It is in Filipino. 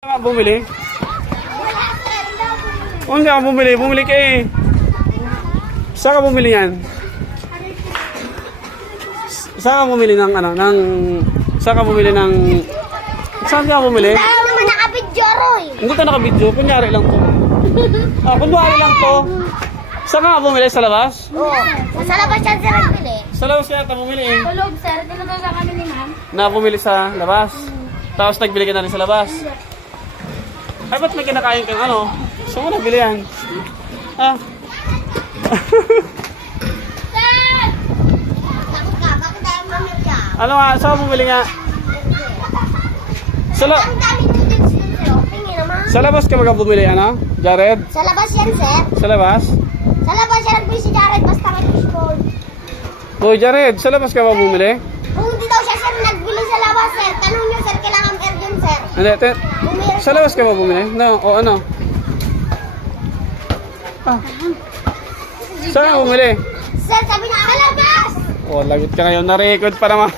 Saan ka bumili? Kung ka bumili, bumili ka eh. Saan ka bumili yan? Saan ka bumili ng ano, saan ka bumili ng... Saan ka bumili? Tayo naman nakabidyo, Roy. Hindi ka nakabidyo, kunyari lang to. Kunyari lang to. Saan ka bumili? Sa labas? Oo. Sa labas yan sir nagbili. Sa labas kaya ka bumili eh. Tulog sir, tinatawag kami ni ma'am. Na bumili sa labas. Tapos nagbili ka na rin sa labas. Ay, ba't may kinakain kang ano? Saan mo nabili yan? Ah. Sir! Takot ka, bakit tayo mamilya? Ano nga? Saan ka bumili nga? Ang dami students dun sir. Tingin naman. Sa labas ka ba bumili, ano? Jared? Sa labas yan sir. Sa labas? Sa labas yan nagbili si Jared basta may fishball. Hoy, Jared, sa labas ka ba bumili? Kung hindi daw siya sir nagbili sa labas sir, tanong niyo sir, kailangan air dun sir. Hindi, Bumili. sa labas ka ba bumili? No, o ano? Ah. Saan ka bumili? Sir, sabi na sa labas! Oh, lagot ka ngayon. Na-record pa naman.